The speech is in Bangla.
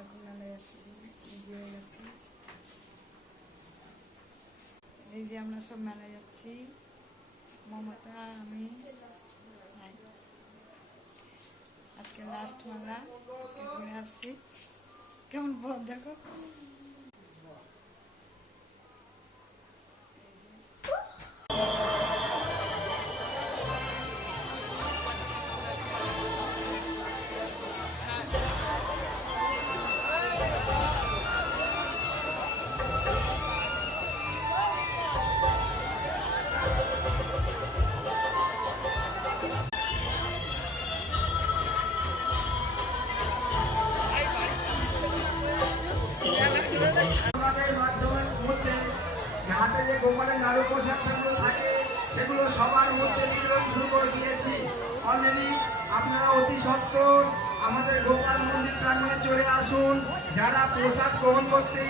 এখন মেলায় যাচ্ছি, রেডি হয়ে গেছি। এই যে আমরা সব মেলায় যাচ্ছি, মমতা আমি। আজকে লাস্ট মেলা, আজকে ঘুরে আসছি। কেমন পথ দেখো। হাতে যে গোপালের নাড়ু পোশাকগুলো থাকে সেগুলো সবার মধ্যে বিতরণ শুরু করে দিয়েছি অলরেডি। আপনারা অতি সত্বর আমাদের গোপাল মন্দির প্রাঙ্গণে চলে আসুন। যারা পোশাক গ্রহণ করতে